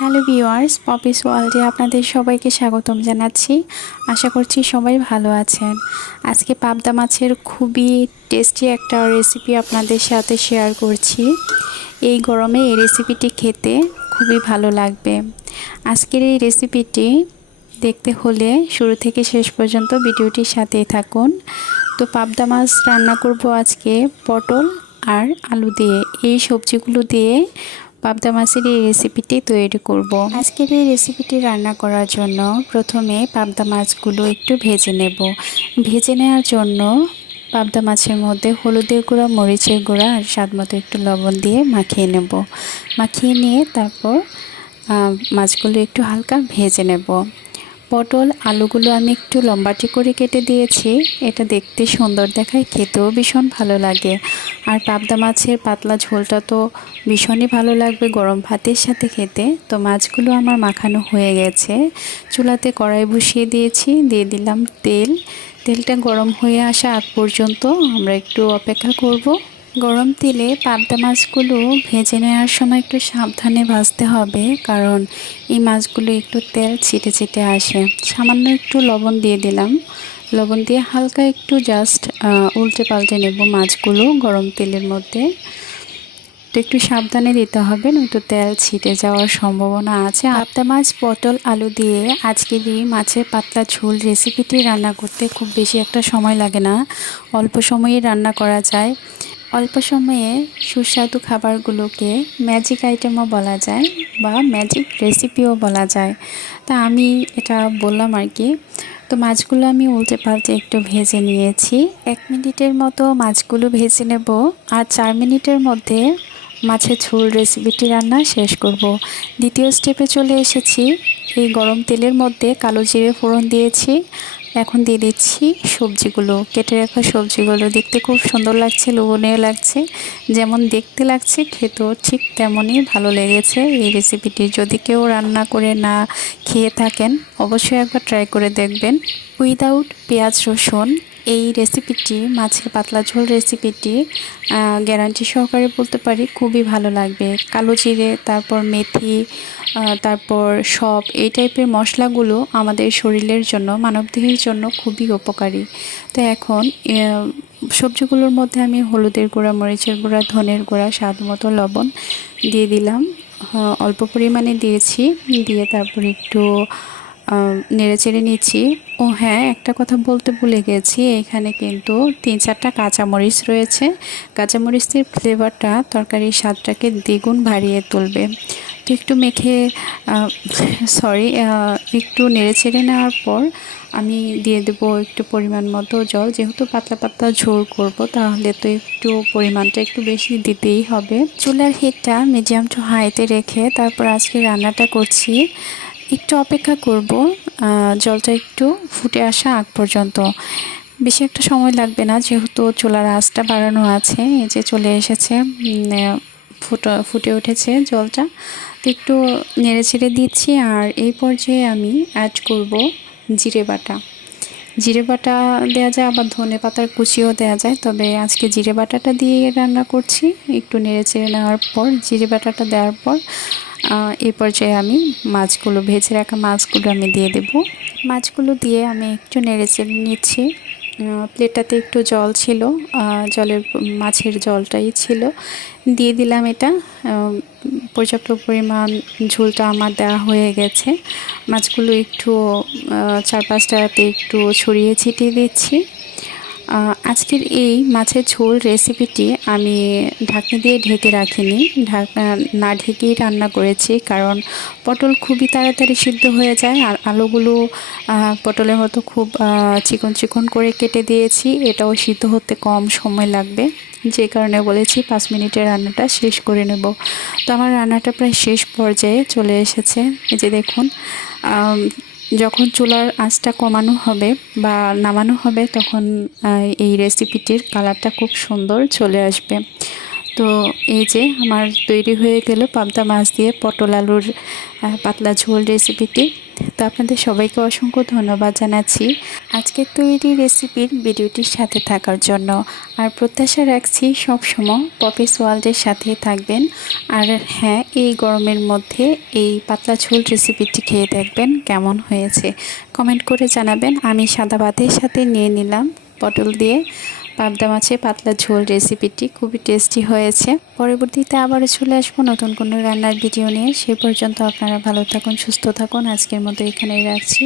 Hello viewers Poppy's ওয়ার্ল্ডে আপনাদের সবাইকে স্বাগতম জানাচ্ছি। আশা করছি সবাই ভালো আছেন। আজকে পাবদা মাছের খুবই টেস্টি একটা রেসিপি আপনাদের সাথে শেয়ার করছি। এই গরমে এই রেসিপিটি খেতে খুবই ভালো লাগবে। আজকের এই রেসিপিটি দেখতে হলে শুরু থেকে শেষ পর্যন্ত ভিডিওটির সাথেই থাকুন। তো পাবদা মাছ রান্না করব আজকে পটল আর আলু দিয়ে। এই সবজিগুলো দিয়ে পাবদা মাছের এই রেসিপিটি তৈরি করব। আজকের এই রেসিপিটি রান্না করার জন্য প্রথমে পাবদা মাছগুলো একটু ভেজে নেব। ভেজে নেওয়ার জন্য পাবদা মাছের মধ্যে হলুদের গুঁড়া, মরিচের গুঁড়া আর স্বাদ মতো একটু লবণ দিয়ে মাখিয়ে নেব। মাখিয়ে নিয়ে তারপর মাছগুলো একটু হালকা ভেজে নেব। পটল আলুগুলো আমি একটু লম্বাটি করে কেটে দিয়েছি। এটা দেখতে সুন্দর দেখায়, খেতেও ভীষণ ভালো লাগে। আর পাবদা মাছের পাতলা ঝোলটা তো ভীষণই ভালো লাগবে গরম ভাতের সাথে খেতে। তো মাছগুলো আমার মাখানো হয়ে গেছে। চুলাতে কড়াই বসিয়ে দিয়েছি, দিয়ে দিলাম তেল। তেলটা গরম হয়ে আসা আগ পর্যন্ত আমরা একটু অপেক্ষা করব। গরম তেলে পাবদা মাছগুলো ভেজে নেওয়ার সময় একটু সাবধানে ভাজতে হবে, কারণ এই মাছগুলো একটু তেল ছিটে ছিটে আসে। সামান্য একটু লবণ দিয়ে দিলাম। লবণ দিয়ে হালকা একটু জাস্ট উল্টে পাল্টে নেব মাছগুলো গরম তেলের মধ্যে। একটু সাবধানে দিতে হবে, নয়তো তেল ছিটে যাওয়ার সম্ভাবনা আছে। পাবদা মাছ, পটল, আলু দিয়ে আজকের এই মাছের পাতলা ঝোল রেসিপিটি রান্না করতে খুব বেশি একটা সময় লাগে না। অল্প সময়ে রান্না করা যায়। অল্প সময়ে সুস্বাদু খাবারগুলোকে ম্যাজিক আইটেমও বলা যায় বা ম্যাজিক রেসিপিও বলা যায়। তা আমি এটা বললাম আর কি। তো মাছগুলো আমি উল্টে পাল্টে একটু ভেজে নিয়েছি। এক মিনিটের মতো মাছগুলো ভেজে নেব আর চার মিনিটের মধ্যে মাছের ঝোল রেসিপিটি রান্না শেষ করব। দ্বিতীয় স্টেপে চলে এসেছি। এই গরম তেলের মধ্যে কালো জিরে ফোড়ন দিয়েছি। এখন দিয়ে দিচ্ছি সবজিগুলো। কেটে রাখা সবজিগুলো দেখতে খুব সুন্দর লাগছে, লোভনীয় লাগছে। যেমন দেখতে লাগছে, খেতেও ঠিক তেমনই ভালো লেগেছে। এই রেসিপিটি যদি কেউ রান্না করে না খেয়ে থাকেন, অবশ্যই একবার ট্রাই করে দেখবেন। উইদাউট পেঁয়াজ, রসুন এই রেসিপিটি মাছের পাতলা ঝোল রেসিপিটি গ্যারান্টি সহকারে বলতে পারি খুবই ভালো লাগবে। কালো জিরে, তারপর মেথি তারপর সব এই টাইপের মশলাগুলো আমাদের শরীরের জন্য, মানবদেহের জন্য খুবই উপকারী। তো এখন সবজিগুলোর মধ্যে আমি হলুদের গুঁড়া, মরিচের গুঁড়া, ধনের গুঁড়া, স্বাদ মতো লবণ দিয়ে দিলাম। অল্প পরিমাণে দিয়েছি। দিয়ে তারপর একটু নেড়ে চেড়ে নিচ্ছি। ও হ্যাঁ একটা কথা বলতে ভুলে গেছি, এখানে কিন্তু তিন চারটা কাঁচামরিচ রয়েছে। কাঁচামরিচের ফ্লেভারটা তরকারির স্বাদটাকে দ্বিগুণ বাড়িয়ে তুলবে। তো একটু মেখে সরি একটু নেড়ে ছেড়ে নেওয়ার পর আমি দিয়ে দেব একটু পরিমাণ মতো জল। যেহেতু পাতলা পাতলা ঝোল করব, তাহলে তো একটু পরিমাণটা একটু বেশি দিতেই হবে। চুলার হিটটা মিডিয়াম টু হাইতে রেখে তারপর আজকে রান্নাটা করছি। একটু অপেক্ষা করব জলটা একটু ফুটে আসা আগ পর্যন্ত। বেশি একটা সময় লাগবে না, যেহেতু চোলার আঁচটা বাড়ানো আছে, এই যে চলে এসেছে ফুটো, ফুটে উঠেছে জলটা। তো একটু নেড়ে ছেড়ে দিচ্ছি, আর এই পর্যায়ে আমি অ্যাড করব জিরে বাটা। জিরে বাটা দেওয়া যায়, আবার ধনে পাতার কুচিও দেওয়া যায়। তবে আজকে জিরে বাটাটা দিয়ে রান্না করছি। একটু নেড়ে চেড়ে নেওয়ার পর, জিরে বাটাটা দেওয়ার পর এই পর্যায়ে আমি মাছগুলো, ভেজে রাখা মাছগুলো আমি দিয়ে দেব। মাছগুলো দিয়ে আমি একটু নেড়ে চেড়ে নিচ্ছি। প্লেটটাতে একটু জল ছিল জলের মাছের জলটাই ছিল। দিয়ে দিলাম এটা পর্যাপ্ত পরিমাণ ঝোলটা আমার দেওয়া হয়ে গেছে। মাছগুলো একটু চার পাঁচটাতে একটু ছড়িয়ে ছিটিয়ে দিচ্ছি। আজকের এই মাছের ঝোল রেসিপিটি আমি ঢাকনি দিয়ে ঢেকে রাখিনি। ঢাকনা না ঢেকেই রান্না করেছি কারণ পটল খুবই তাড়াতাড়ি সিদ্ধ হয়ে যায় আর আলুগুলো পটলের মতো খুব চিকন চিকন করে কেটে দিয়েছি। এটাও সিদ্ধ হতে কম সময় লাগবে। যে কারণে বলেছি পাঁচ মিনিটের রান্নাটা শেষ করে নেব। তো আমার রান্নাটা প্রায় শেষ পর্যায়ে চলে এসেছে। এই যে দেখুন যখন চুলার আঁচটা কমানো হবে বা নামানো হবে, তখন এই রেসিপিটির কালারটা খুব সুন্দর চলে আসবে। তো এই যে আমার তৈরি হয়ে গেল পাবদা মাছ দিয়ে পটল আলুর পাতলা ঝোল রেসিপিটি তো আপনাদের সবাইকে অসংখ্য ধন্যবাদ জানাচ্ছি আজকের তৈরি রেসিপির ভিডিওটির সাথে থাকার জন্য। আর প্রত্যাশা রাখছি সবসময় পপিস ওয়ার্ল্ডের সাথে থাকবেন। আর হ্যাঁ এই গরমের মধ্যে এই পাতলা ঝোল রেসিপিটি খেয়ে দেখবেন কেমন হয়েছে। কমেন্ট করে জানাবেন। আমি সাদা ভাতের সাথে নিয়ে নিলাম পটল দিয়ে। পাবদা মাছের পাতলা ঝোল রেসিপিটি খুবই টেস্টি হয়েছে। পরবর্তীতে আবারও চলে আসব নতুন কোনো রান্নার ভিডিও নিয়ে। সে পর্যন্ত আপনারা ভালো থাকুন, সুস্থ থাকুন। আজকের মতো এখানেই রাখছি।